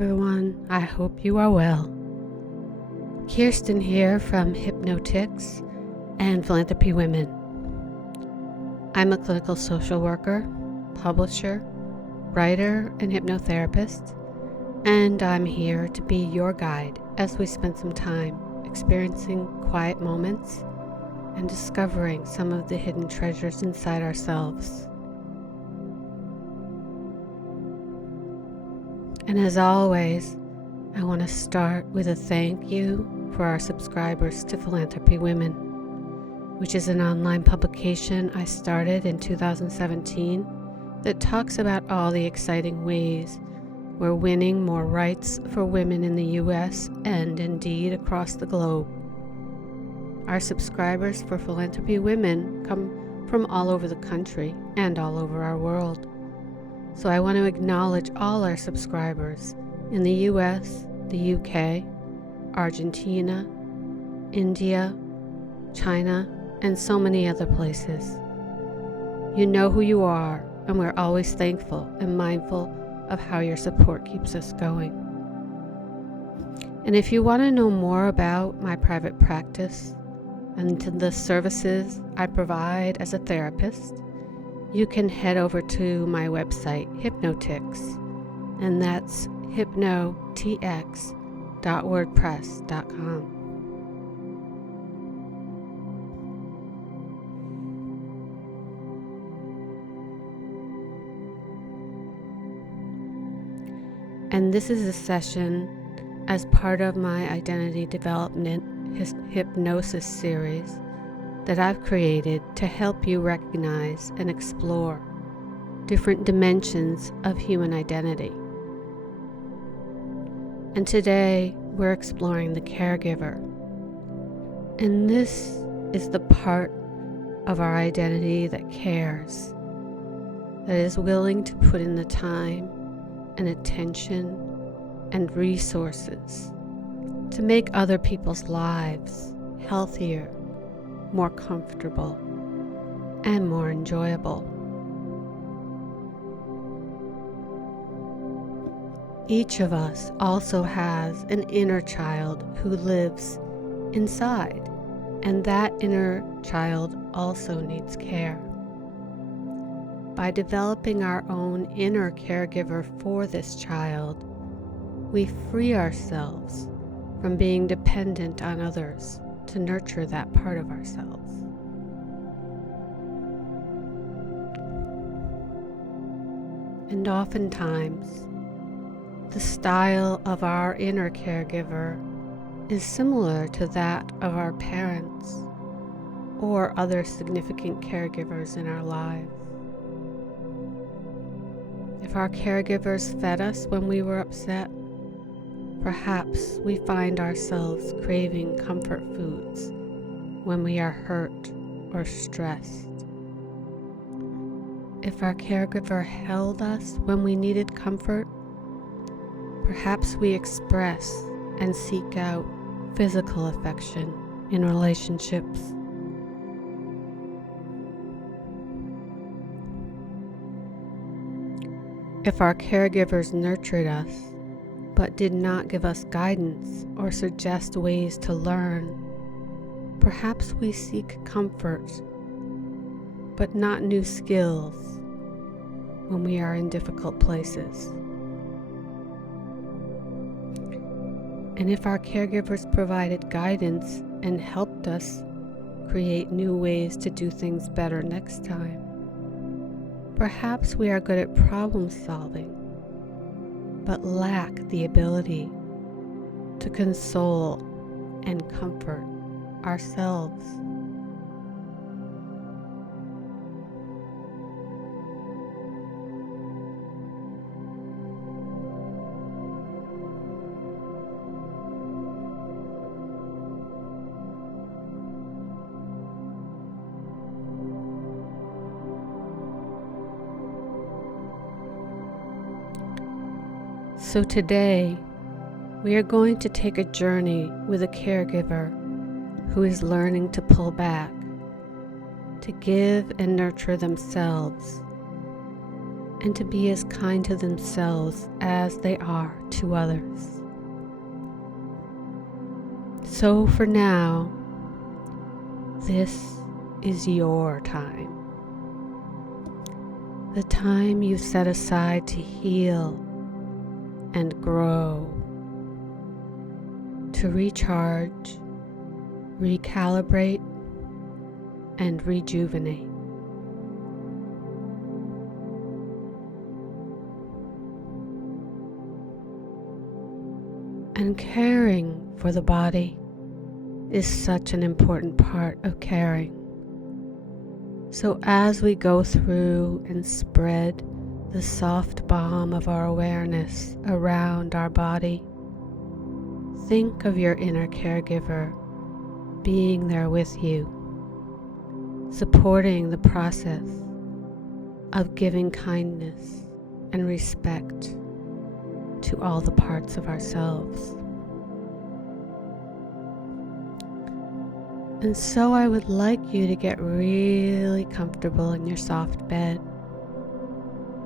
everyone, I hope you are well. Kirsten here from Hypnosis and Philanthropy Women. I'm a clinical social worker, publisher, writer, and hypnotherapist, and I'm here to be your guide as we spend some time experiencing quiet moments and discovering some of the hidden treasures inside ourselves. And as always, I want to start with a thank you for our subscribers to Philanthropy Women, which is an online publication I started in 2017 that talks about all the exciting ways we're winning more rights for women in the U.S. and indeed across the globe. Our subscribers for Philanthropy Women come from all over the country and all over our world. So I want to acknowledge all our subscribers in the US, the UK, Argentina, India, China, and so many other places. You know who you are, and we're always thankful and mindful of how your support keeps us going. And if you want to know more about my private practice and the services I provide as a therapist, you can head over to my website, Hypnosis, and that's hypnotx.wordpress.com. And this is a session as part of my identity development hypnosis series that I've created to help you recognize and explore different dimensions of human identity. And today we're exploring the caregiver. And this is the part of our identity that cares, that is willing to put in the time and attention and resources to make other people's lives healthier, more comfortable, and more enjoyable. Each of us also has an inner child who lives inside, and that inner child also needs care. By developing our own inner caregiver for this child, we free ourselves from being dependent on others to nurture that part of ourselves. And oftentimes, the style of our inner caregiver is similar to that of our parents or other significant caregivers in our lives. If our caregivers fed us when we were upset, perhaps we find ourselves craving comfort foods when we are hurt or stressed. If our caregiver held us when we needed comfort, perhaps we express and seek out physical affection in relationships. If our caregivers nurtured us, but did not give us guidance or suggest ways to learn, perhaps we seek comfort, but not new skills when we are in difficult places. And if our caregivers provided guidance and helped us create new ways to do things better next time, perhaps we are good at problem solving, but lack the ability to console and comfort ourselves. So today, we are going to take a journey with a caregiver who is learning to pull back, to give and nurture themselves, and to be as kind to themselves as they are to others. So for now, this is your time. The time you've set aside to heal and grow, to recharge, recalibrate, and rejuvenate. And caring for the body is such an important part of caring. So as we go through and spread the soft balm of our awareness around our body, think of your inner caregiver being there with you, supporting the process of giving kindness and respect to all the parts of ourselves. And so I would like you to get really comfortable in your soft bed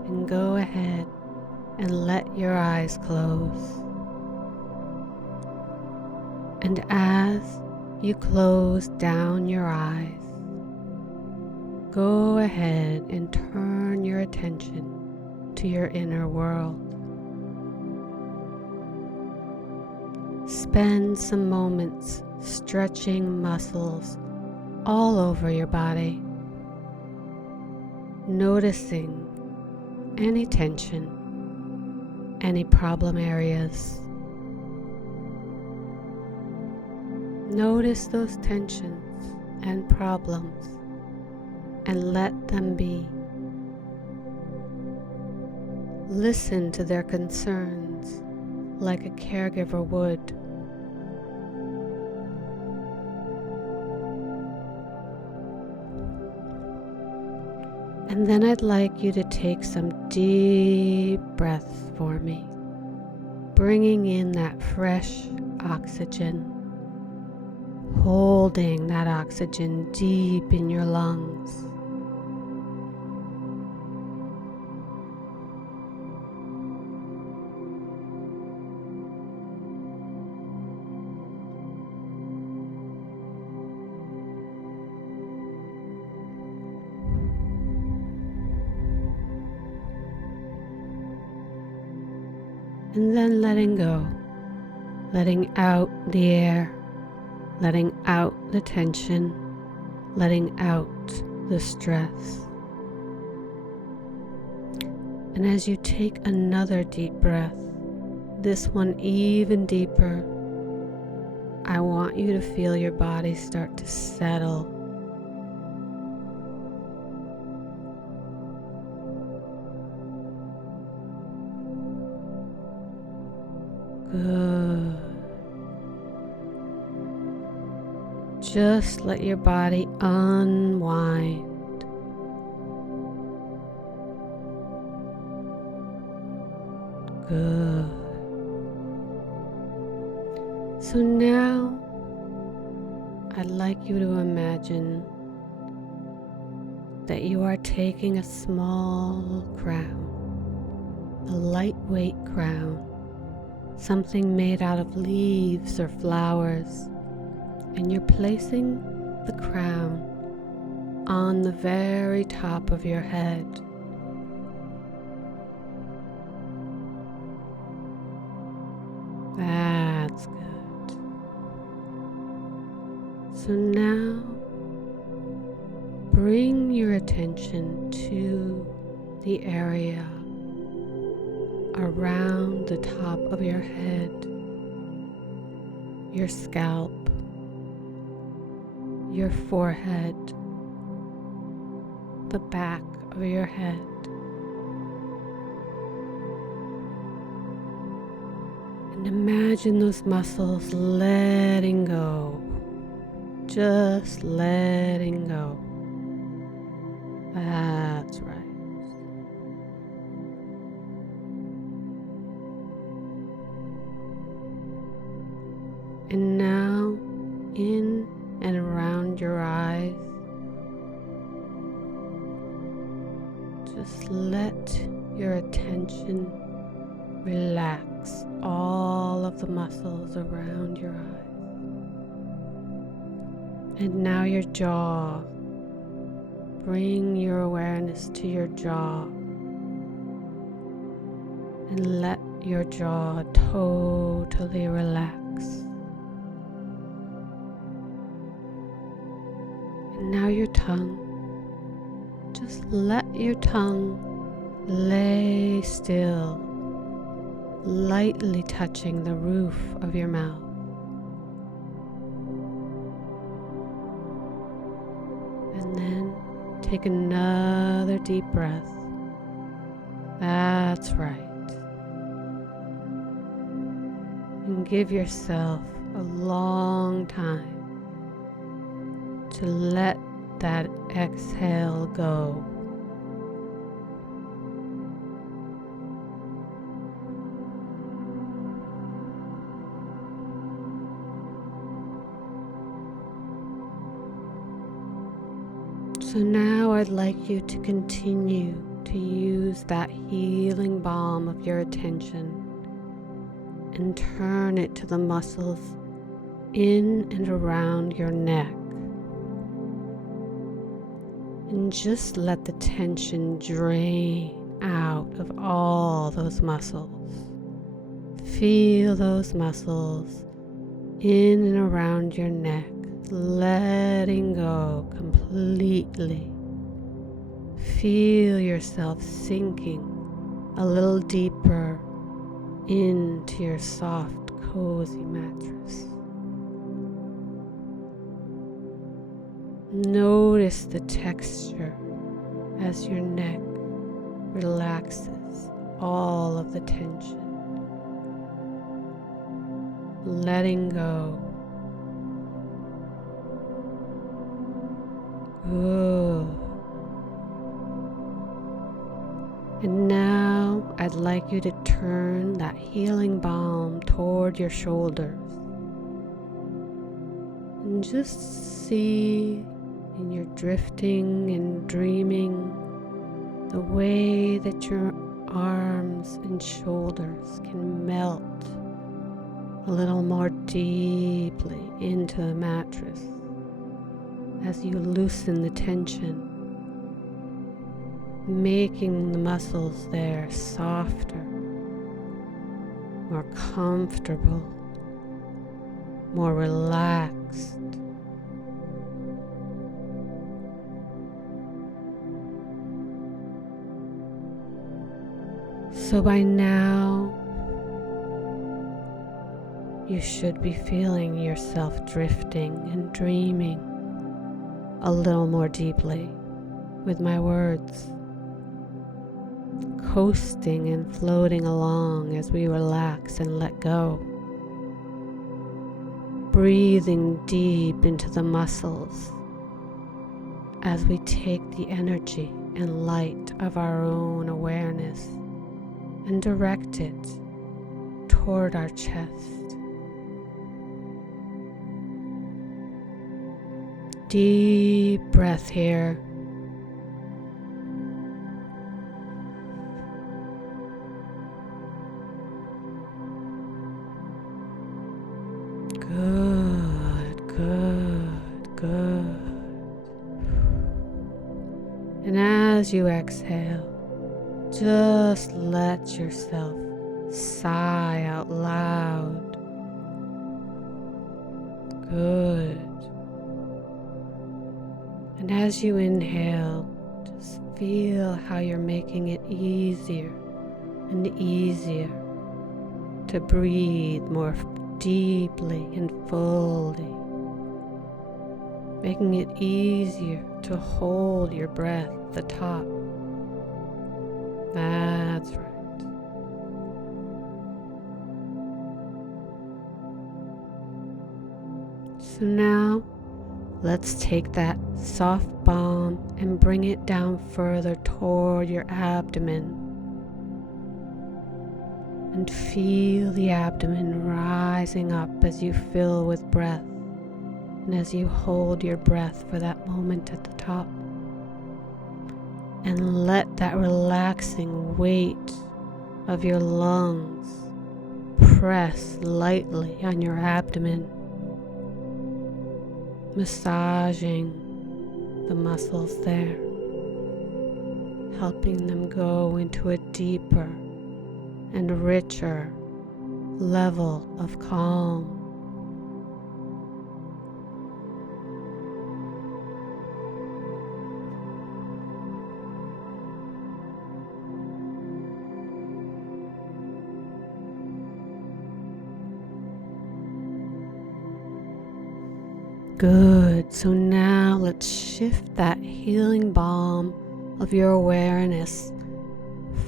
and go ahead and let your eyes close. And as you close down your eyes, go ahead and turn your attention to your inner world. Spend some moments stretching muscles all over your body, noticing any tension, any problem areas. Notice those tensions and problems and let them be. Listen to their concerns like a caregiver would. And then I'd like you to take some deep breaths for me, bringing in that fresh oxygen, holding that oxygen deep in your lungs. And then letting go, letting out the air, letting out the tension, letting out the stress. And as you take another deep breath, this one even deeper, I want you to feel your body start to settle. Good. Just let your body unwind. Good. So now I'd like you to imagine that you are taking a small crown, a lightweight crown, something made out of leaves or flowers, and you're placing the crown on the very top of your head. That's good. So now bring your attention to the area around the top of your head, your scalp, your forehead, the back of your head. And imagine those muscles letting go, just letting go. That's right. And now, in and around your eyes, just let your attention relax all of the muscles around your eyes. And now your jaw. Bring your awareness to your jaw and let your jaw totally relax. And now your tongue. Just let your tongue lay still, lightly touching the roof of your mouth. And then take another deep breath. That's right. And give yourself a long time to let that exhale go. So now I'd like you to continue to use that healing balm of your attention and turn it to the muscles in and around your neck. And just let the tension drain out of all those muscles. Feel those muscles in and around your neck, letting go completely. Feel yourself sinking a little deeper into your soft, cozy mattress. Notice the texture as your neck relaxes all of the tension, letting go. Good. And now I'd like you to turn that healing balm toward your shoulders and just see in your drifting and dreaming the way that your arms and shoulders can melt a little more deeply into the mattress as you loosen the tension, making the muscles there softer, more comfortable, more relaxed. So by now, you should be feeling yourself drifting and dreaming a little more deeply with my words, coasting and floating along as we relax and let go, breathing deep into the muscles as we take the energy and light of our own awareness and direct it toward our chest. Deep breath here. Good, good, good. And as you exhale, just let yourself sigh out loud. Good. And as you inhale, just feel how you're making it easier and easier to breathe more deeply and fully, making it easier to hold your breath at the top. That's right. So now, let's take that soft balm and bring it down further toward your abdomen. And feel the abdomen rising up as you fill with breath and as you hold your breath for that moment at the top. and let that relaxing weight of your lungs press lightly on your abdomen, massaging the muscles there, helping them go into a deeper and richer level of calm. Good. So now let's shift that healing balm of your awareness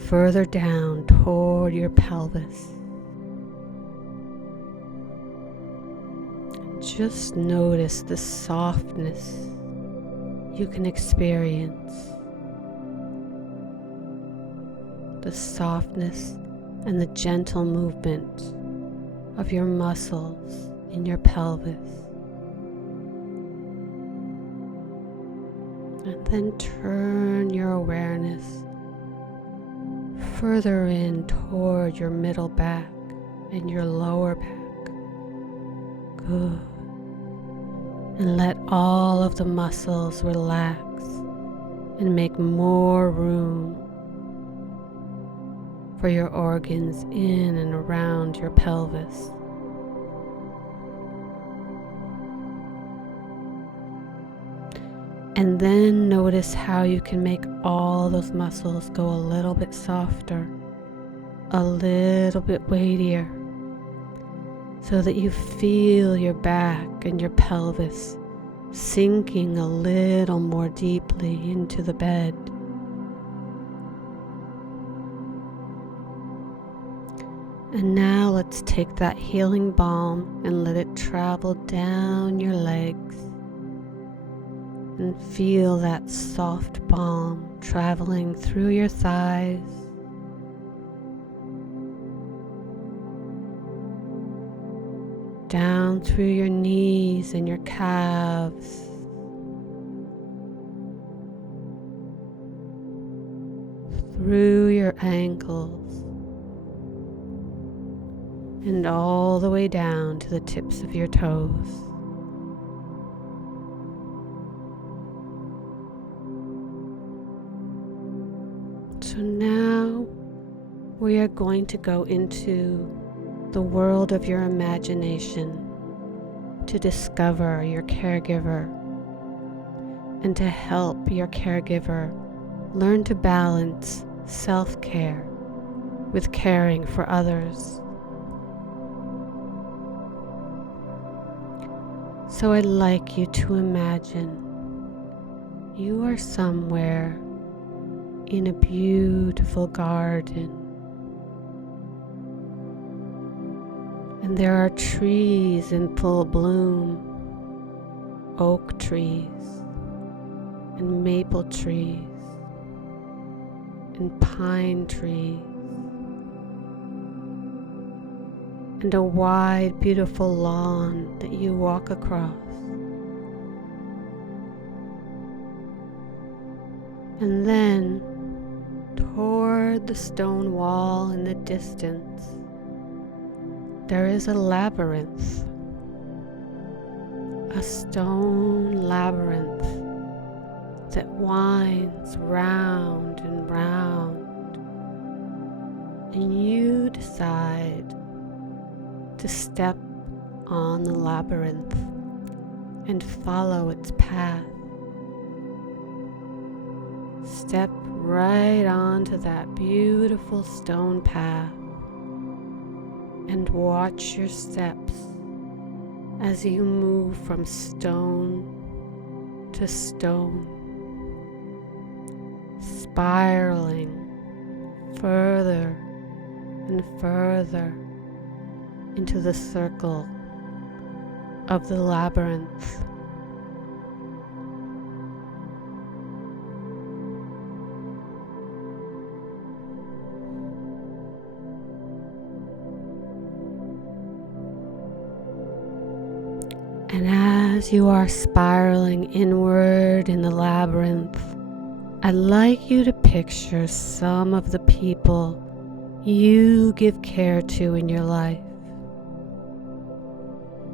further down toward your pelvis. Just notice the softness you can experience. The softness and the gentle movement of your muscles in your pelvis. And then turn your awareness further in toward your middle back and your lower back. Good. And let all of the muscles relax and make more room for your organs in and around your pelvis. And then notice how you can make all those muscles go a little bit softer, a little bit weightier, so that you feel your back and your pelvis sinking a little more deeply into the bed. And now let's take that healing balm and let it travel down your legs. And feel that soft balm traveling through your thighs, down through your knees and your calves, through your ankles, and all the way down to the tips of your toes. So now we are going to go into the world of your imagination to discover your caregiver and to help your caregiver learn to balance self-care with caring for others. So I'd like you to imagine you are somewhere in a beautiful garden, and there are trees in full bloom, oak trees and maple trees and pine trees, and a wide, beautiful lawn that you walk across. And then, toward the stone wall in the distance, there is a labyrinth, a stone labyrinth that winds round and round, and you decide to step on the labyrinth and follow its path. Step right onto that beautiful stone path and watch your steps as you move from stone to stone, spiraling further and further into the circle of the labyrinth. And as you are spiraling inward in the labyrinth, I'd like you to picture some of the people you give care to in your life.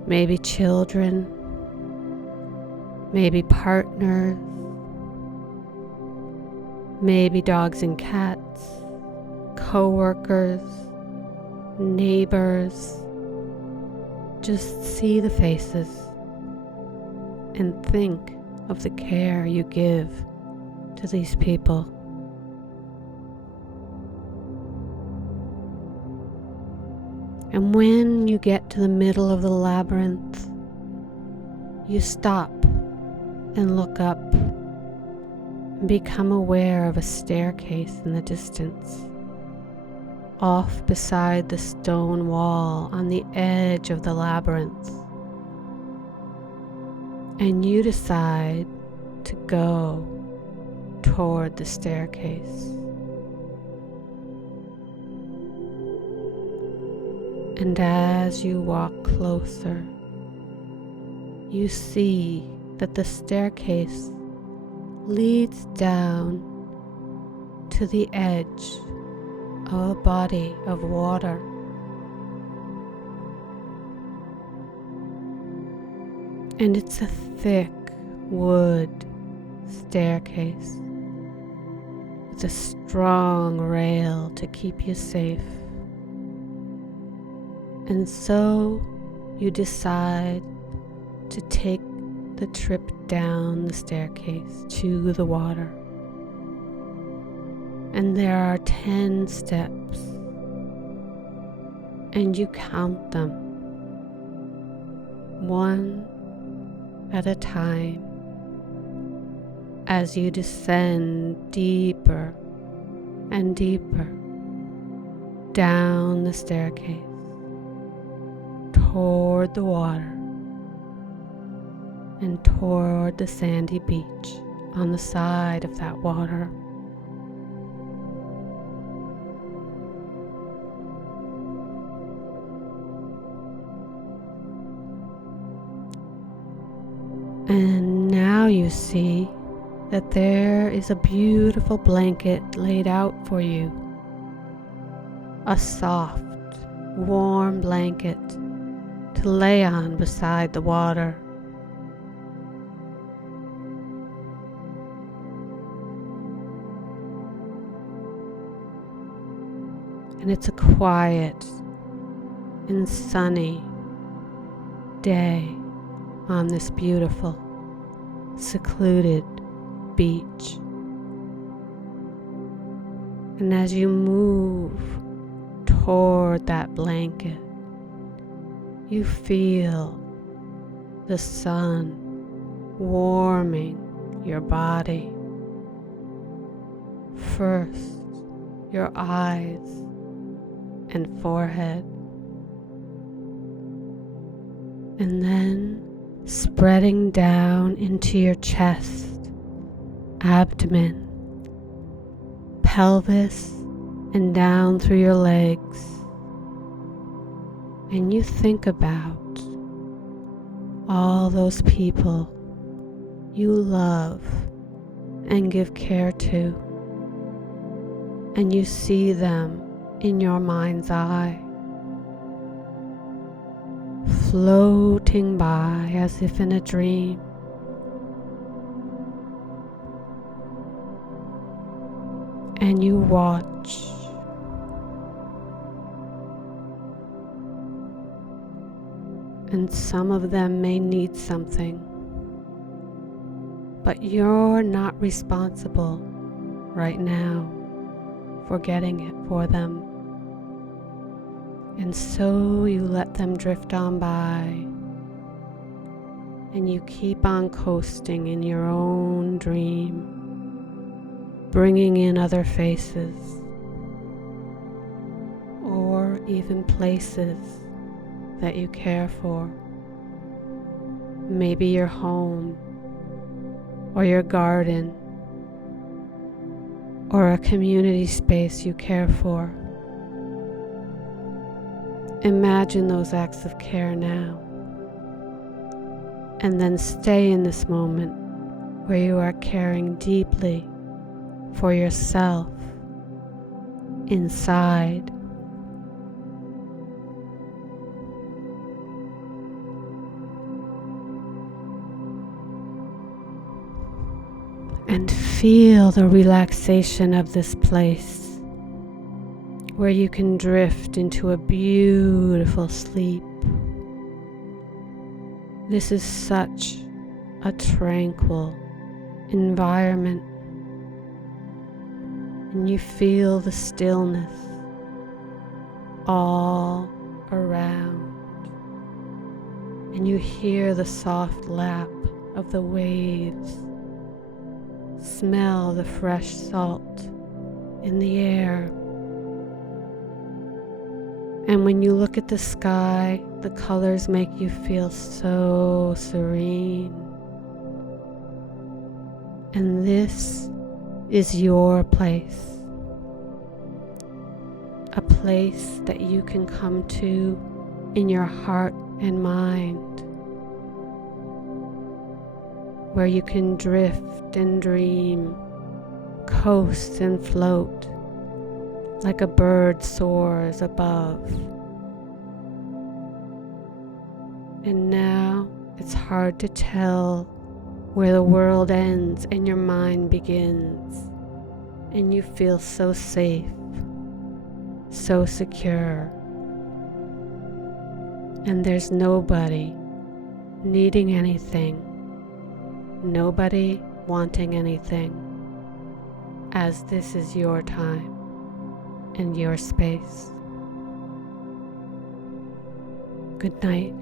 Maybe children, maybe partners, maybe dogs and cats, co-workers, neighbors. Just see the faces and think of the care you give to these people. And when you get to the middle of the labyrinth, you stop and look up and become aware of a staircase in the distance, off beside the stone wall on the edge of the labyrinth. And you decide to go toward the staircase. And as you walk closer, you see that the staircase leads down to the edge of a body of water. And it's a thick wood staircase with a strong rail to keep you safe. And so you decide to take the trip down the staircase to the water. And there are 10 steps, and you count them, one at a time, as you descend deeper and deeper down the staircase toward the water and toward the sandy beach on the side of that water. And now you see that there is a beautiful blanket laid out for you. A soft, warm blanket to lay on beside the water. And it's a quiet and sunny day on this beautiful, secluded beach. And as you move toward that blanket, you feel the sun warming your body. First, your eyes and forehead, and then spreading down into your chest, abdomen, pelvis, and down through your legs. And you think about all those people you love and give care to, and you see them in your mind's eye, floating by as if in a dream. And you watch and some of them may need something, but you're not responsible right now for getting it for them. And so you let them drift on by, and you keep on coasting in your own dream, bringing in other faces, or even places that you care for. Maybe your home, or your garden, or a community space you care for. Imagine those acts of care now, and then stay in this moment where you are caring deeply for yourself inside. And feel the relaxation of this place where you can drift into a beautiful sleep. This is such a tranquil environment, and you feel the stillness all around, and you hear the soft lap of the waves. Smell the fresh salt in the air. And when you look at the sky, the colors make you feel so serene. And this is your place. A place that you can come to in your heart and mind, where you can drift and dream, coast and float, like a bird soars above. And now it's hard to tell where the world ends and your mind begins, and you feel so safe, so secure. And there's nobody needing anything, nobody wanting anything, as this is your time and your space. Good night.